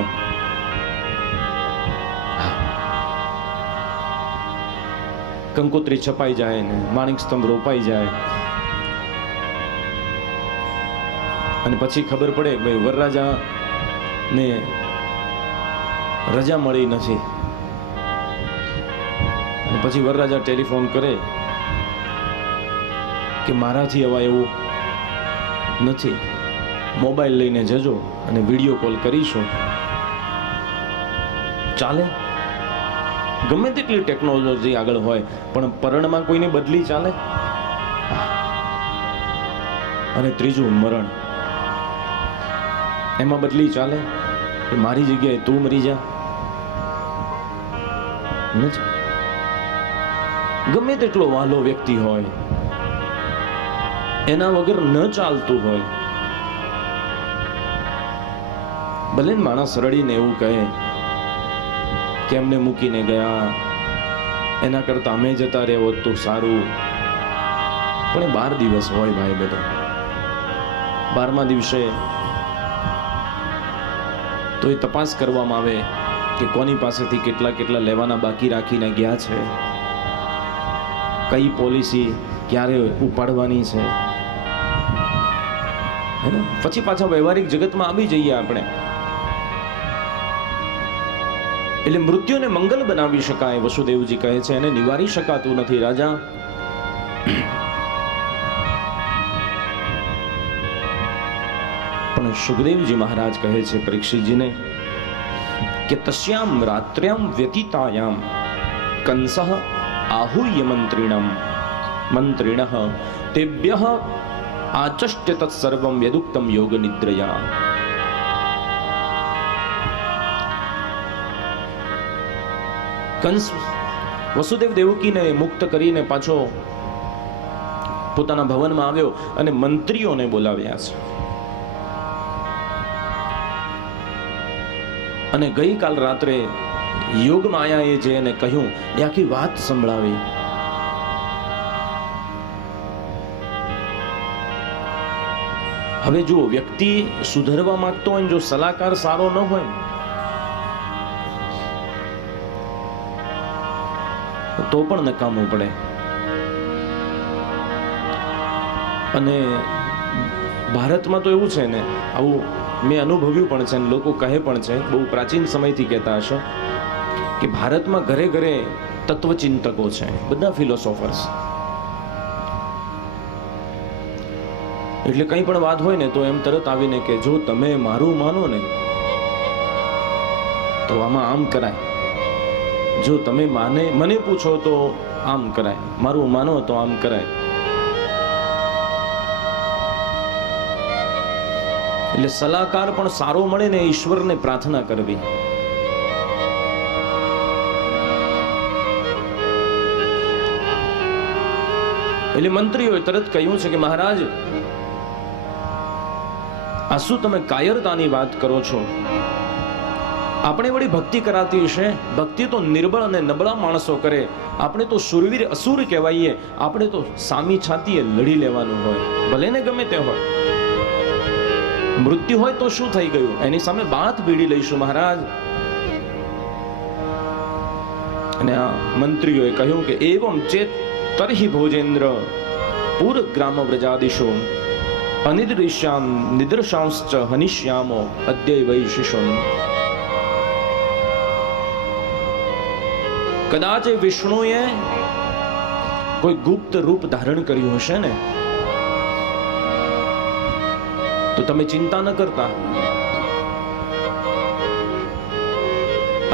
કંકોત્રી છપાઈ જાય ને માણિક સ્તંભ રોપાઈ જાય અને પછી ખબર પડે કે ભાઈ વરરાજા ને રજા મળી નથી, અને પછી વરરાજા ટેલિફોન કરે કે મારાથી હવે એવું નથી, મોબાઈલ લઈને જજો અને વિડીયો કોલ કરીશું. ચાલે? ગમે તેટલી ટેકનોલોજી આગળ હોય પણ પરણમાં કોઈને બદલી ચાલે? અને ત્રીજું મરણ, એમાં બદલી ચાલે કે મારી જગ્યાએ તું મરી જા? નથી. ગમે તેટલો વાલો વ્યક્તિ હોય એના વગર ન ચાલતું હોય. ભલે માણસ રડીને એવું કહે કે એમને મૂકીને ગયા, એના કરતા અમે જતા રહે હોત તો સારું, પણ એ 12 દિવસ હોય ભાઈ બધા. 12મા દિવસે તો એ તપાસ કરવામાં આવે કે કોની પાસેથી કેટલા લેવાના બાકી રાખીને ગયા છે, કઈ પોલિસી ક્યારે ઉપાડવાની છે, હે ને? પછી પાછા વ્યવહારિક જગતમાં આવી જઈએ આપણે. એટલે મૃત્યુને મંગલ બનાવી શકાય, વસુદેવજી કહે છે, એને નિવારી શકાતું નથી રાજા. પણ સુખદેવજી મહારાજ કહે છે પરીક્ષિતજીને કે તસ્યામ રાત્ર્યામ વ્યતીતાયામ કંસઃ આહુય મંત્રિણઃ તેભ્યઃ આચષ્ટ્ય તત્સર્વં યદુક્તમ યોગ નિદ્રયા. કંસ વસુદેવ દેવકીને મુક્ત કરીને પાછો પોતાના ભવનમાં આવ્યો અને મંત્રીઓને બોલાવ્યા છે. અને ગઈકાલ રાત્રે યોગ માયાએ જે એને કહ્યું એ આખી વાત સંભળાવી. હવે જો વ્યક્તિ સુધરવા માંગતો હોય ને જો સલાહકાર સારો ન હોય તો પણ નકામું પડે. અને ભારતમાં તો એવું છે ને, આવું મેં અનુભવ્યું પણ છે, લોકો કહે પણ છે, બહુ પ્રાચીન સમયથી કહેતા હશે કે ભારતમાં ઘરે ઘરે તત્વચિંતકો છે, બધા ફિલોસોફર્સ. એટલે કંઈ પણ વાત હોય ને તો એમ તરત આવીને કે જો તમે મારું માનો ને તો આમાં આમ કરાય, જો તમે મને પૂછો તો આમ કરાય, મારું માનો તો આમ કરાય. એટલે સલાહકાર પણ સારો મળે ને ઈશ્વરને પ્રાર્થના કરવી. એટલે મંત્રીઓએ તરત કહ્યું છે કે મહારાજ, આ શું તમે કાયરતાની વાત કરો છો? આપણે વળી ભક્તિ કરાતી હશે. ભક્તિ તો નિર્બળ અને નબળા માણસો કરે, આપણે તો શુરવીર અસુર કહેવાઈએ. આપણે તો સામી છાતીએ લડી લેવાનું હોય, ભલે ને ગમે તે હોય. મૃત્યુ હોય તો શું થઈ ગયું, એની સામે બાથ ભીડી લઈશું મહારાજ. અને આ મંત્રીઓએ કહ્યું કે એવમ ચેત તરહિ ભોજેન્દ્ર પૂર ગ્રામ વ્રજાદિશો અનિદૃશ્યામ નિદર્શાંશ્ચ હનિષ્યામો અદ્ય વૈશિષમ. કદાચ વિષ્ણુએ કોઈ ગુપ્ત રૂપ ધારણ કર્યું હશે ને તો તમે ચિંતા ન કરતા.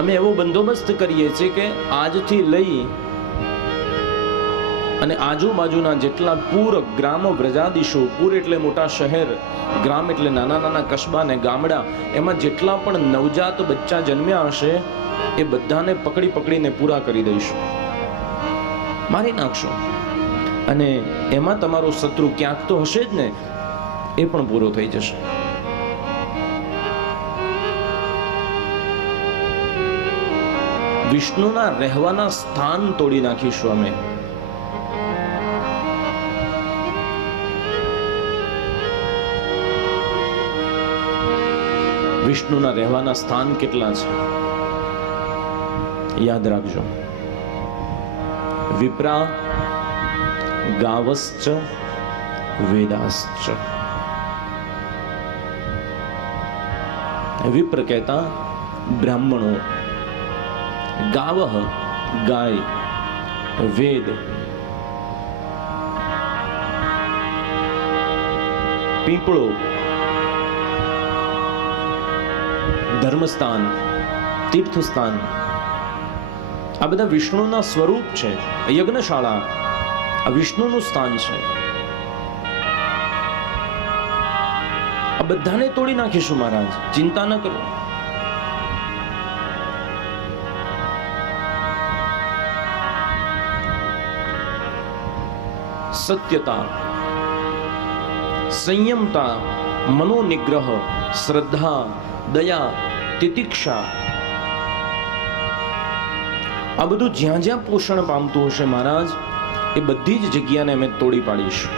અમે એવો બંદોબસ્ત કરીએ છીએ કે આજથી લઈ અને આજુબાજુના જેટલા પૂર ગ્રામ વ્રજાદિશો, પૂર એટલે મોટા શહેર, ગ્રામ એટલે નાના નાના કસ્બા ને ગામડા, એમાં જેટલા પણ નવજાત બચ્ચા જન્મ્યા હશે એ બધાને પકડી પકડીને પૂરા કરી દઈશું, મારી નાખશું. અને એમાં તમારો શત્રુ ક્યાંક તો હશે જ ને, એ પણ પૂરો થઈ જશે. વિષ્ણુના રહેવાના સ્થાન તોડી નાખીશું અમે. વિષ્ણુના રહેવાના સ્થાન કેટલા છે યાદ રાખજો. વિપ્રા ગાવશ્ચ વેદાશ્ચ. વિપ્ર કહેતા બ્રાહ્મણો, ગાવહ ગાય, વેદ પીપળો, ધર્મસ્થાન, તીર્થસ્થાન, આ બધા વિષ્ણુના સ્વરૂપ છે. યજ્ઞશાળા આ વિષ્ણુનું સ્થાન છે. આ બધાને તોડી નાખીશું મહારાજ, ચિંતા ન કરો. સત્યતા, સંયમતા, મનોનિગ્રહ, શ્રદ્ધા, દયા, તિતિક્ષા, આ બધું જ્યાં જ્યાં પોષણ પામતું હશે મહારાજ, એ બધી જ જગ્યાને અમે તોડી પાડીશું.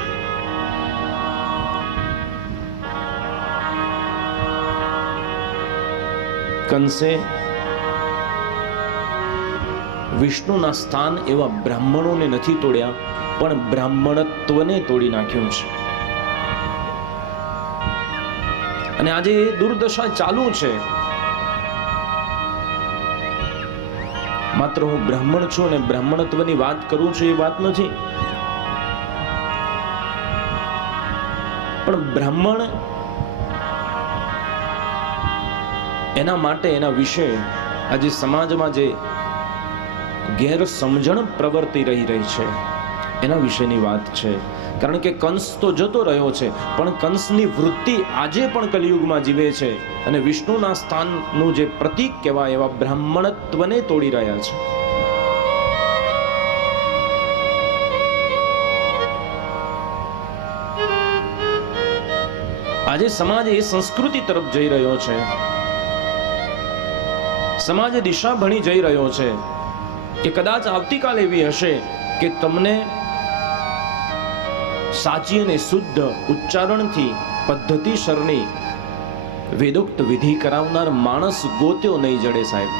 કંસે વિષ્ણુના સ્થાન એવા બ્રાહ્મણોને નથી તોડ્યા, પણ બ્રાહ્મણત્વને તોડી નાખ્યું છે. અને આજે એ દુર્દશા ચાલુ છે. માત્ર હું બ્રાહ્મણ છું અને બ્રાહ્મણત્વની વાત કરું છું એ વાત નથી, પણ બ્રાહ્મણ એના માટે, એના વિશે આજે સમાજમાં જે ગેરસમજણ પ્રવર્તી રહી છે એના વિશેની વાત છે. કારણ કે કંસ તો જતો રહ્યો છે, પણ કંસની વૃત્તિ આજે પણ કલિયુગમાં જીવે છે અને વિષ્ણુના સ્થાનનું જે પ્રતીક કહેવાય એવા બ્રાહ્મણત્વને તોડી રહ્યા છે. આજે સમાજ એ સંસ્કૃતિ તરફ જઈ રહ્યો છે સમાજ દિશા ભણી જઈ રહ્યો છે કે કદાચ આવતીકાલ એવી હશે કે તમને સાચી અને શુદ્ધ ઉચ્ચારણથી પદ્ધતિસરની વેદોક્ત વિધિ કરાવનાર માણસ ગોત્યો નહીં જડે સાહેબ.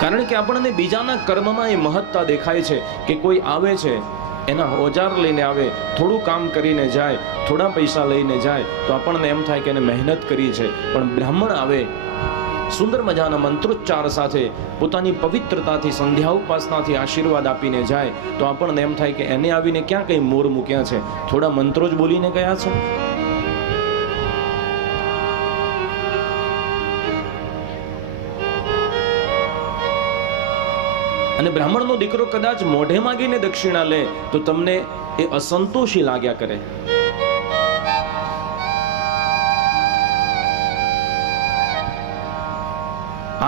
કારણ કે આપણને બીજાના કર્મમાં એ મહત્તા દેખાય છે કે કોઈ આવે છે, એના ઓજાર લઈને આવે, થોડું કામ કરીને જાય, થોડા પૈસા લઈને જાય તો આપણને એમ થાય કે એને મહેનત કરી છે. પણ બ્રાહ્મણ આવે સુંદર મજાના મંત્રોચ્ચાર સાથે પોતાની પવિત્રતાથી સંધ્યા ઉપાસનાથી આશીર્વાદ આપીને જાય તો આપણને એમ થાય કે એને આવીને ક્યાં કઈ મોર મૂક્યા છે, થોડા મંત્રો જ બોલીને ગયા છે. અને બ્રાહ્મણનો દીકરો કદાચ મોઢે માગીને દક્ષિણા લે તો તમને એ અસંતોષી લાગ્યા કરે.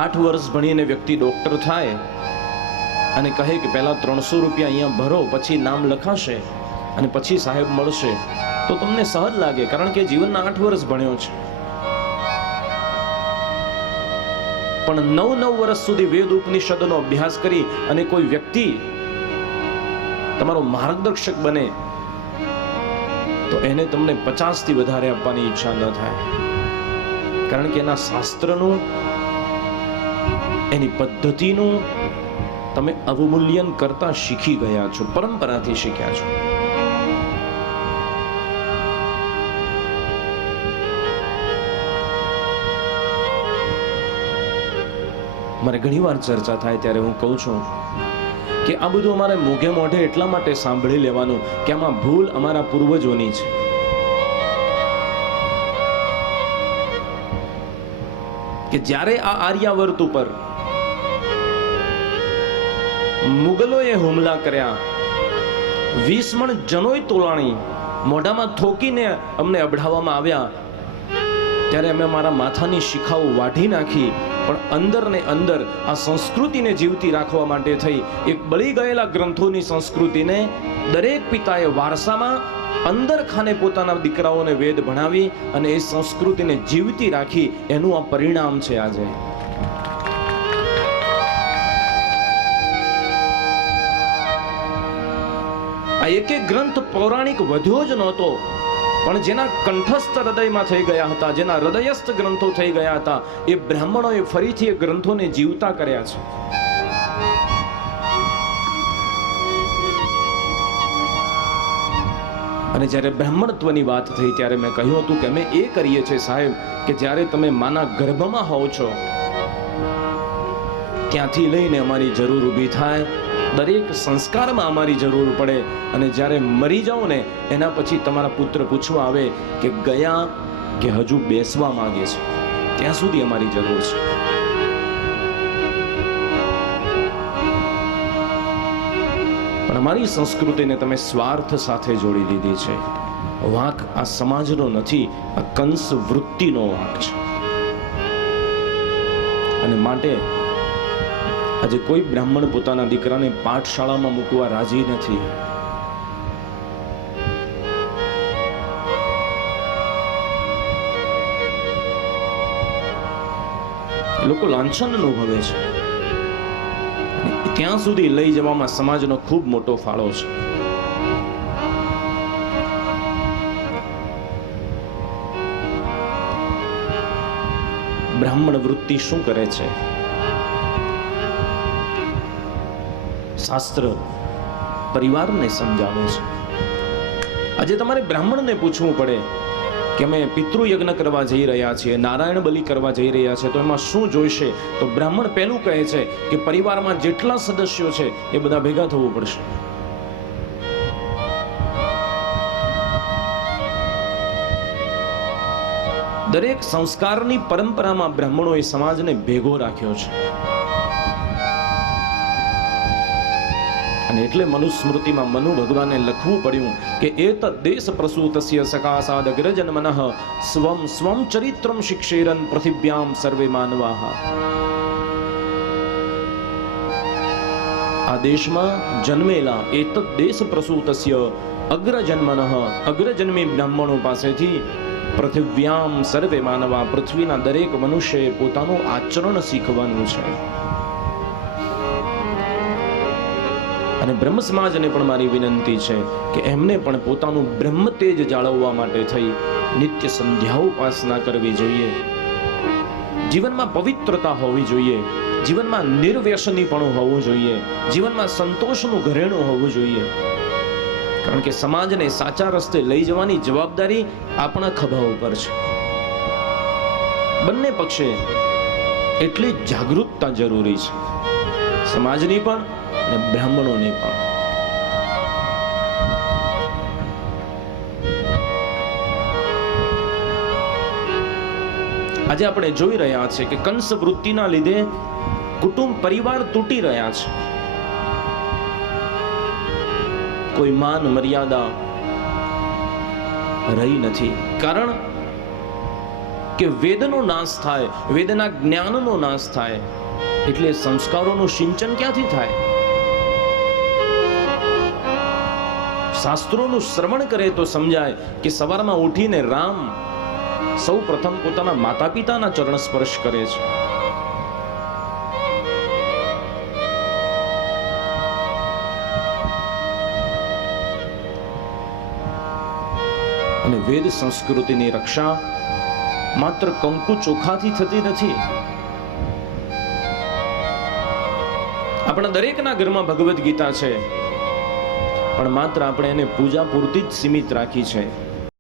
આઠ વર્ષ ભણીને વ્યક્તિ ડોક્ટર થાય અને કહે કે પહેલા 300 રૂપિયા અહીંયા ભરો, પછી નામ લખાશે અને પછી સાહેબ મળશે, તો તમને સહજ લાગે, કારણ કે જીવનના 8 વર્ષ ભણ્યો છે. પણ 9 વર્ષ સુધી વેદ ઉપનિષદનો અભ્યાસ કરી અને કોઈ વ્યક્તિ તમારો માર્ગદર્શક બને તો એને તમને 50 થી વધારે આપવાની ઈચ્છા ન થાય, કારણ કે એના શાસ્ત્રનું, એની પદ્ધતિનું તમે અવમૂલ્યન કરતા શીખી ગયા છો, પરંપરાથી શીખ્યા છો. મારે ઘણીવાર ચર્ચા થાય ત્યારે હું કહું છું કે આ બધું અમારે મોઘે મોઢે એટલા માટે સાંભળી લેવાનું કે આમાં ભૂલ અમારા પૂર્વજોની છે. કે જ્યારે આ આર્યાવર્ત ઉપર મુગલોએ હુમલા કર્યા, 20 મણ જનોય તોલાણી મોઢામાં થોકીને અમને અબડાવવામાં આવ્યા, ત્યારે અમે મારા માથાની શિખાઓ વાઢી નાખી, પણ અંદર ને અંદર આ સંસ્કૃતિને જીવતી રાખવા માટે થઈ એક બળી ગયેલા ગ્રંથોની સંસ્કૃતિને દરેક પિતાએ વારસામાં અંદર ખાને પોતાના દીકરાઓને વેદ ભણાવી અને એ સંસ્કૃતિને જીવતી રાખી, એનું આ પરિણામ છે આજે. આ એક એક ગ્રંથ પૌરાણિક વધ્યો જ નહોતો, પણ જેના કંઠસ્થ હૃદયમાં થઈ ગયા હતા, જેના હૃદયસ્થ ગ્રંથો થઈ ગયા હતા, એ બ્રાહ્મણોએ ફરીથી એ ગ્રંથોને જીવતા કર્યા છે. અને જ્યારે બ્રાહ્મણત્વની વાત થઈ ત્યારે મેં કહ્યું હતું કે અમે એ કરીએ છીએ સાહેબ કે જ્યારે તમે માના ગર્ભમાં હોવ છો ત્યાંથી લઈને અમારી જરૂર ઊભી થાય, દરેક સંસ્કારમાં અમારી જરૂર પડે, અને જ્યારે મરી જાઓ ને એના પછી તમારા પુત્ર પૂછવા આવે કે ગયા કે હજુ બેસવા માંગે છે, ત્યાં સુધી અમારી જરૂર છે. પણ અમારી સંસ્કૃતિને તમે સ્વાર્થ સાથે જોડી દીધી છે. વાંક આ સમાજનો નથી, આ કંસ વૃત્તિનો વાંક છે. અને માટે આજે કોઈ બ્રાહ્મણ પોતાના દીકરાને પાઠશાળામાં મૂકવા રાજી નથી. લોકો લાંછન અનુભવે છે, ત્યાં સુધી લઈ જવામાં સમાજનો ખૂબ મોટો ફાળો છે. બ્રાહ્મણ વૃત્તિ શું કરે છે? શાસ્ત્ર પરિવારને સમજાવે છે. આજે તમારે બ્રાહ્મણને પૂછવું પડે કે અમે પિતૃયજ્ઞ કરવા જઈ રહ્યા છીએ, નારાયણ બલિ કરવા જઈ રહ્યા છે, તો એમાં શું જોઈશે? તો બ્રાહ્મણ પહેલું કહે છે કે પરિવારમાં જેટલા સદસ્યો છે એ બધા ભેગા થવું પડશે. દરેક સંસ્કારની પરંપરામાં બ્રાહ્મણોએ સમાજને ભેગો રાખ્યો છે. અને એટલે મનુસ્મૃતિમાં મનુ ભગવાને લખવું પડ્યું કે એતદ દેશ પ્રસૂતસ્ય સકાસાદ અગ્રજન્મનઃ સ્વમ સ્વમ ચરિત્રમ શિક્ષેરન પૃથિવ્યામ સર્વે માનવાહ. આ દેશમાં જન્મેલા એતદ દેશ પ્રસૂતસ્ય અગ્રજન્મનઃ અગ્રજન્મી બ્રાહ્મણો પાસેથી પૃથિવ્યામ સર્વે માનવા પૃથ્વીના દરેક મનુષ્યએ પોતાનું આચરણ શીખવાનું છે. અને બ્રહ્મ સમાજને પણ મારી વિનંતી છે કે એમને પણ પોતાનું બ્રહ્મ તેજ જાળવવા માટે થઈ નિત્ય સંધ્યા ઉપાસના કરવી જોઈએ. જીવનમાં પવિત્રતા હોવી જોઈએ, જીવનમાં નિર્વ્યસનીપણું હોવું જોઈએ, જીવનમાં સંતોષનું ઘરેણું હોવું જોઈએ. કારણ કે સમાજને સાચા રસ્તે લઈ જવાની જવાબદારી આપણા ખભા ઉપર છે. બંને પક્ષે એટલી જ જાગૃતતા જરૂરી છે, સમાજની પણ અને બ્રાહ્મણોની પણ. આજે આપણે જોઈ રહ્યા છીએ કે કંસ વૃત્તિના લીધે કુટુંબ પરિવાર તૂટી રહ્યા છે. કોઈ માન મર્યાદા રહી નથી. કારણ કે વેદનો નાશ થાય, વેદના જ્ઞાનનો નાશ થાય એટલે સંસ્કારોનું સિંચન ક્યાંથી થાય? શાસ્ત્રોનું શ્રવણ કરે તો સમજાય કે સવારમાં ઉઠીને રામ સૌ પ્રથમ પોતાના માતા પિતાના ચરણ સ્પર્શ કરે છે. અને વેદ સંસ્કૃતિની રક્ષા માત્ર કંકુ ચોખાથી થતી નથી. આપણા દરેકના ઘરમાં ભગવદ ગીતા છે, પણ માત્ર આપણે એને પૂજા પૂરતી જ સીમિત રાખી છે.